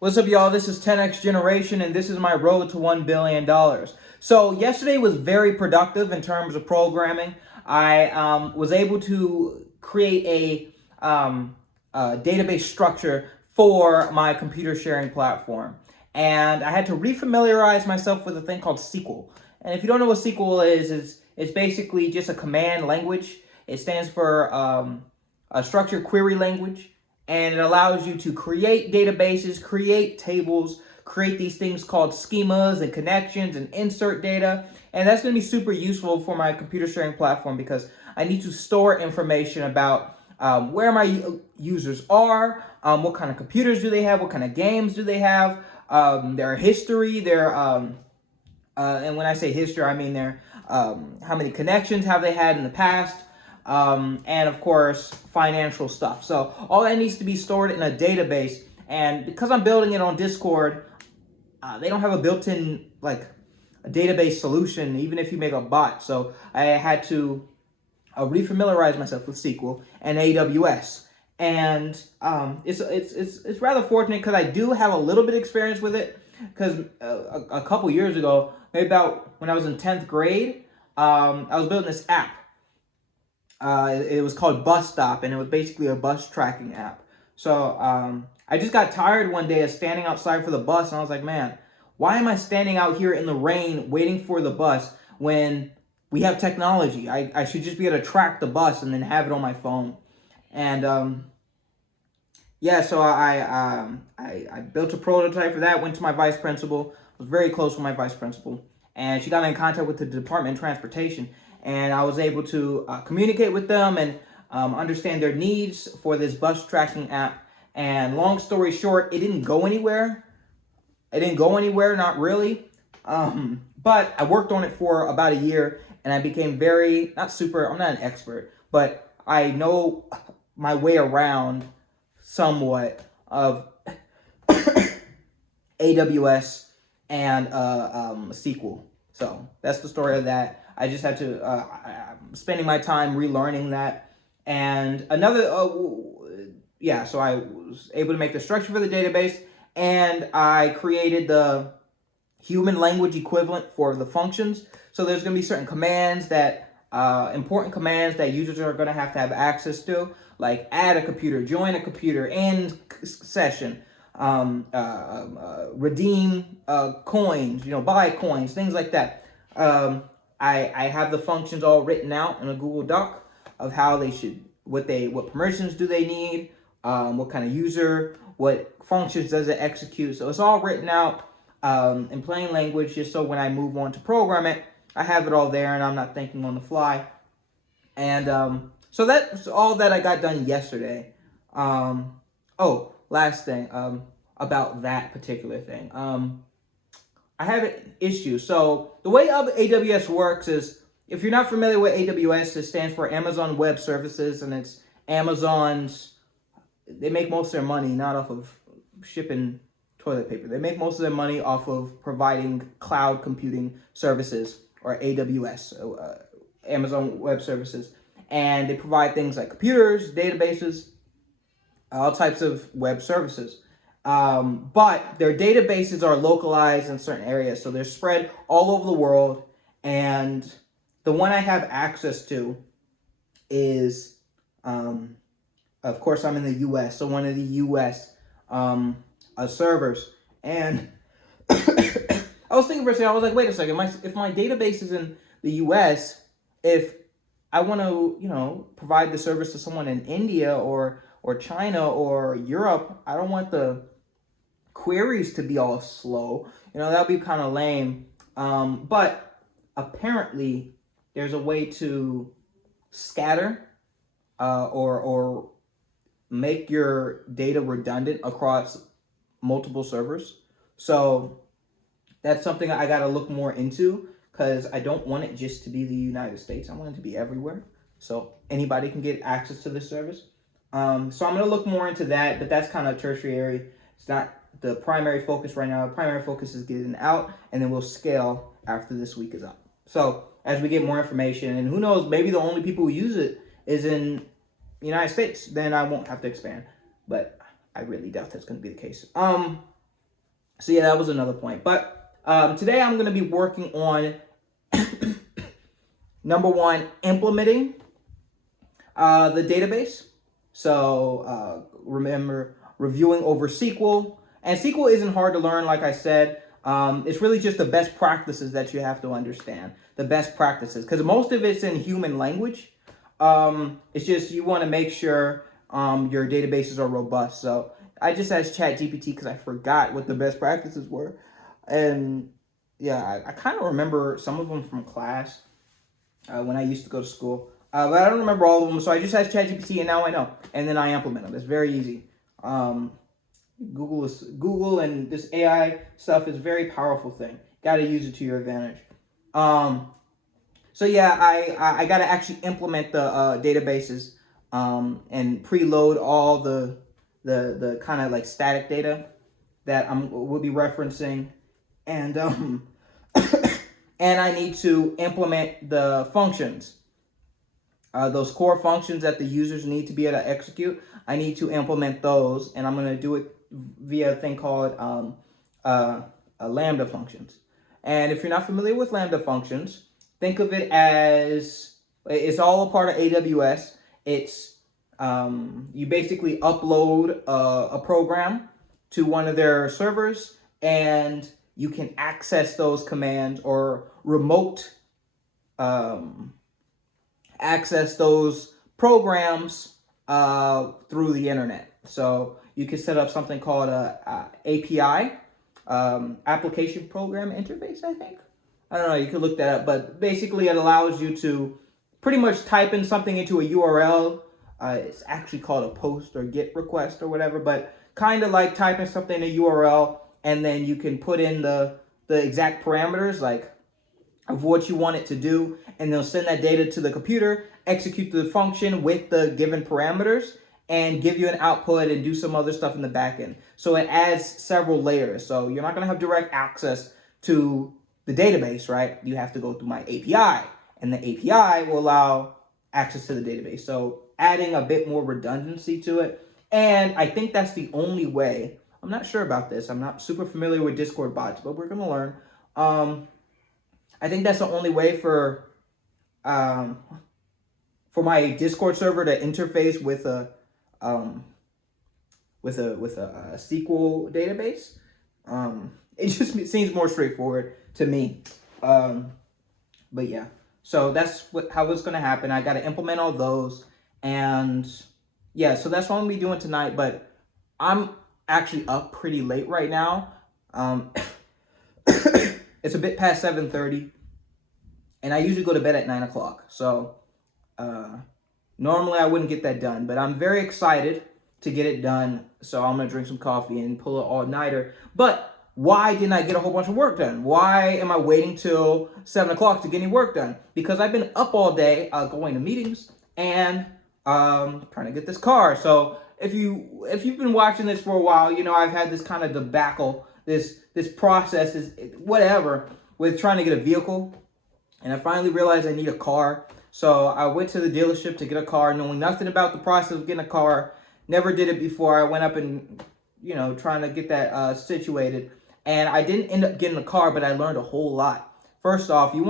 What's up, y'all? This is 10X Generation, and this is my road to $1 billion. So yesterday was very productive in terms of programming. I was able to create a database structure for my computer sharing platform. And I had to refamiliarize myself with a thing called SQL. And if you don't know what SQL is, it's basically just a command language. It stands for a structured query language, and it allows you to create databases, create tables, create these things called schemas and connections and insert data. And that's going to be super useful for my computer sharing platform because I need to store information about where my users are, what kind of computers do they have, what kind of games do they have, their history, and when I say history, I mean their how many connections have they had in the past, and of course financial stuff. So all that needs to be stored in a database. And because I'm building it on Discord, they don't have a built-in like a database solution, even if you make a bot. So I had to refamiliarize myself with SQL and AWS. And it's rather fortunate because I do have a little bit of experience with it. Because a couple years ago, maybe about when I was in 10th grade, I was building this app. It was called Bus Stop, and it was basically a bus tracking app. So I just got tired one day of standing outside for the bus, and I was like, man, why am I standing out here in the rain waiting for the bus when we have technology? I should just be able to track the bus and then have it on my phone. And yeah, so I built a prototype for that, went to my vice principal, was very close with my vice principal, and she got me in contact with the Department of Transportation, and I was able to communicate with them and understand their needs for this bus tracking app. And long story short, it didn't go anywhere. Not really. But I worked on it for about a year, and I became I'm not an expert, but I know my way around somewhat of AWS and SQL. So that's the story of that. I just had to, I'm spending my time relearning that. And so I was able to make the structure for the database, and I created the human language equivalent for the functions. So there's going to be certain commands important commands that users are going to have access to, like add a computer, join a computer, end session, redeem coins, buy coins, things like that. I have the functions all written out in a Google Doc of how they should, what permissions do they need, what kind of user, what functions does it execute. So it's all written out in plain language, just so when I move on to program it, I have it all there and I'm not thinking on the fly. And so that's all that I got done yesterday. Last thing about that particular thing. I have an issue. So the way AWS works is, if you're not familiar with AWS, it stands for Amazon Web Services, and it's they make most of their money not off of shipping toilet paper. They make most of their money off of providing cloud computing services, or AWS, Amazon Web Services. And they provide things like computers, databases, all types of web services. But their databases are localized in certain areas, so they're spread all over the world. And the one I have access to is, of course, I'm in the U.S., so one of the U.S. Servers. And I was thinking for a second, I was like, wait a second, if my database is in the U.S., if I want to, provide the service to someone in India or China or Europe, I don't want the queries to be all slow. That would be kind of lame. But apparently there's a way to scatter or make your data redundant across multiple servers. So that's something I got to look more into, because I don't want it just to be the United States. I want it to be everywhere, so anybody can get access to this service. So I'm going to look more into that, but that's kind of tertiary. It's not the primary focus right now. The primary focus is getting out, and then we'll scale after this week is up. So as we get more information, and who knows, maybe the only people who use it is in the United States, then I won't have to expand. But I really doubt that's going to be the case. So yeah, that was another point. But today I'm going to be working on number one, implementing the database. So remember, reviewing over SQL. And SQL isn't hard to learn, like I said. It's really just the best practices that you have to understand. The best practices, because most of it's in human language. It's just you want to make sure your databases are robust. So I just asked ChatGPT because I forgot what the best practices were. And yeah, I kind of remember some of them from class when I used to go to school. But I don't remember all of them, so I just asked ChatGPT, and now I know. And then I implement them. It's very easy. Um, Google and this AI stuff is a very powerful thing. Got to use it to your advantage. Um, so yeah, I got to actually implement the databases and preload all the kind of like static data that will be referencing, and and I need to implement the functions. Those core functions that the users need to be able to execute, I need to implement those, and I'm going to do it via a thing called Lambda functions. And if you're not familiar with Lambda functions, think of it as it's all a part of AWS. It's you basically upload a program to one of their servers, and you can access those commands or remote um, access those programs through the internet. So you can set up something called a API, application program interface, I think. I don't know, you could look that up, but basically it allows you to pretty much type in something into a URL. It's actually called a post or GET request or whatever, but kind of like typing something in a URL, and then you can put in the exact parameters, like of what you want it to do, and they'll send that data to the computer, execute the function with the given parameters, and give you an output and do some other stuff in the backend. So it adds several layers. So you're not going to have direct access to the database, right? You have to go through my API, and the API will allow access to the database. So adding a bit more redundancy to it. And I think that's the only way. I'm not sure about this. I'm not super familiar with Discord bots, but we're going to learn. I think that's the only way um, for my Discord server to interface with a SQL database. It just seems more straightforward to me. But yeah, so that's how it's gonna happen. I got to implement all those, and yeah, so that's what I'm gonna be doing tonight. But I'm actually up pretty late right now. It's a bit past 7:30. And I usually go to bed at 9 o'clock. So normally I wouldn't get that done. But I'm very excited to get it done. So I'm going to drink some coffee and pull an all-nighter. But why didn't I get a whole bunch of work done? Why am I waiting till 7 o'clock to get any work done? Because I've been up all day going to meetings and trying to get this car. So if you've been watching this for a while, you know I've had this kind of debacle, this process, is whatever, with trying to get a vehicle. And I finally realized I need a car. So I went to the dealership to get a car, knowing nothing about the process of getting a car. Never did it before. I went up and, trying to get that situated. And I didn't end up getting a car, but I learned a whole lot. First off, you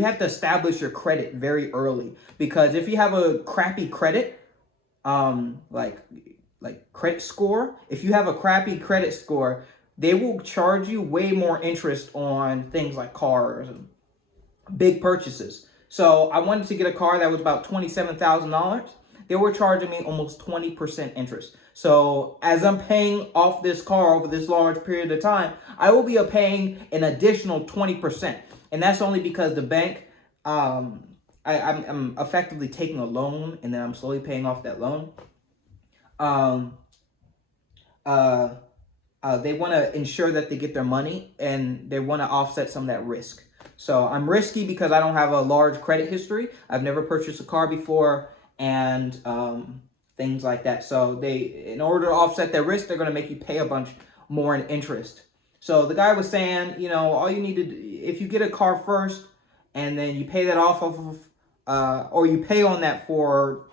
have to establish your credit very early, because if you have a crappy credit, like credit score, if you have a crappy credit score, they will charge you way more interest on things like cars and big purchases. So I wanted to get a car that was about $27,000. They were charging me almost 20% interest. So as I'm paying off this car over this large period of time, I will be paying an additional 20%. And that's only because the bank, I'm effectively taking a loan, and then I'm slowly paying off that loan. They want to ensure that they get their money, and they want to offset some of that risk. So I'm risky because I don't have a large credit history. I've never purchased a car before, and things like that. So in order to offset that risk, they're going to make you pay a bunch more in interest. So the guy was saying, all you need to do, if you get a car first, and then you pay that off of, or you pay on that for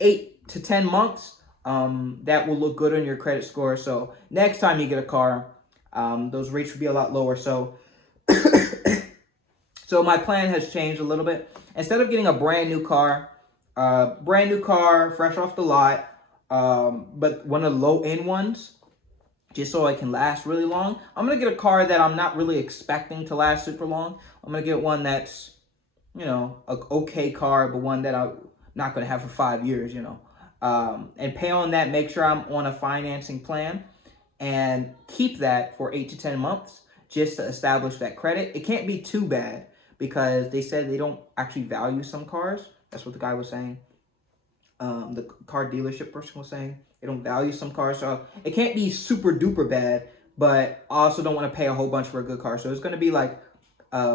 8 to 10 months, that will look good on your credit score. So next time you get a car, those rates will be a lot lower. So so my plan has changed a little bit. Instead of getting a brand new car, fresh off the lot, but one of the low-end ones, just so I can last really long, I'm going to get a car that I'm not really expecting to last super long. I'm going to get one that's, you know, a okay car, but one that I'm not going to have for 5 years, you know. And pay on that, make sure I'm on a financing plan, and keep that for 8 to 10 months just to establish that credit. It can't be too bad because they said they don't actually value some cars. That's what the guy was saying. The car dealership person was saying they don't value some cars, so it can't be super duper bad, but I also don't want to pay a whole bunch for a good car. So it's going to be like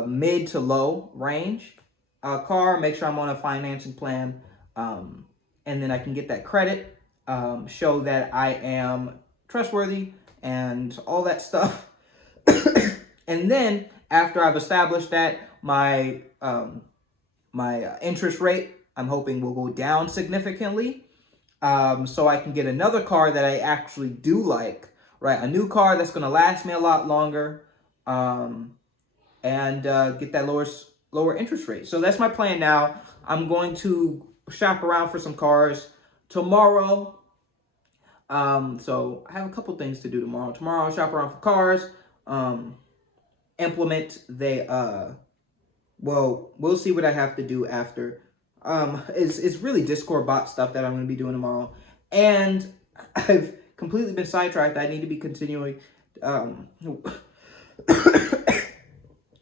mid to low range car. Make sure I'm on a financing plan, and then I can get that credit, show that I am trustworthy and all that stuff. And then after I've established that, my interest rate, I'm hoping, will go down significantly, so I can get another car that I actually do like, right? A new car that's going to last me a lot longer, and get that lower interest rate. So that's my plan now. I'm going to shop around for some cars tomorrow. So I have a couple things to do tomorrow. Tomorrow I'll shop around for cars, implement well, we'll see what I have to do after. It's really Discord bot stuff that I'm going to be doing tomorrow. And I've completely been sidetracked. I need to be continuing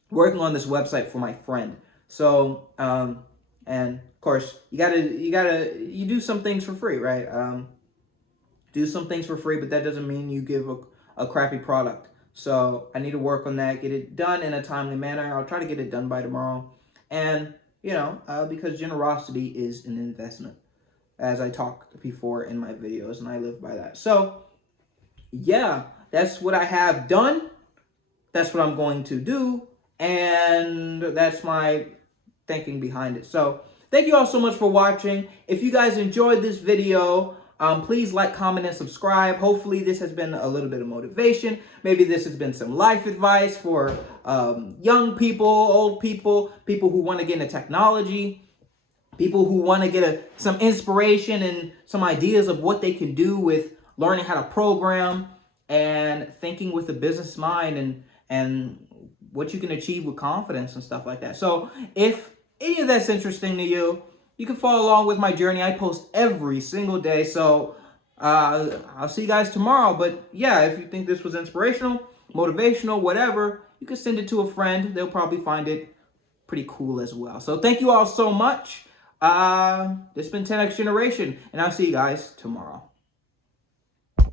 working on this website for my friend. So, and of course, you do some things for free, right? Do some things for free, but that doesn't mean you give a crappy product. So I need to work on that, get it done in a timely manner. I'll try to get it done by tomorrow. And, you know, because generosity is an investment, as I talked before in my videos, and I live by that. So, yeah, that's what I have done. That's what I'm going to do. And that's my thinking behind it. So, thank you all so much for watching. If you guys enjoyed this video, please like, comment, and subscribe. Hopefully this has been a little bit of motivation. Maybe this has been some life advice for young people, old people, people who want to get into technology, people who want to get some inspiration and some ideas of what they can do with learning how to program and thinking with a business mind and what you can achieve with confidence and stuff like that. So if any of that's interesting to you, you can follow along with my journey. I post every single day. So I'll see you guys tomorrow. But yeah, if you think this was inspirational, motivational, whatever, you can send it to a friend. They'll probably find it pretty cool as well. So thank you all so much. This has been 10X Generation, and I'll see you guys tomorrow.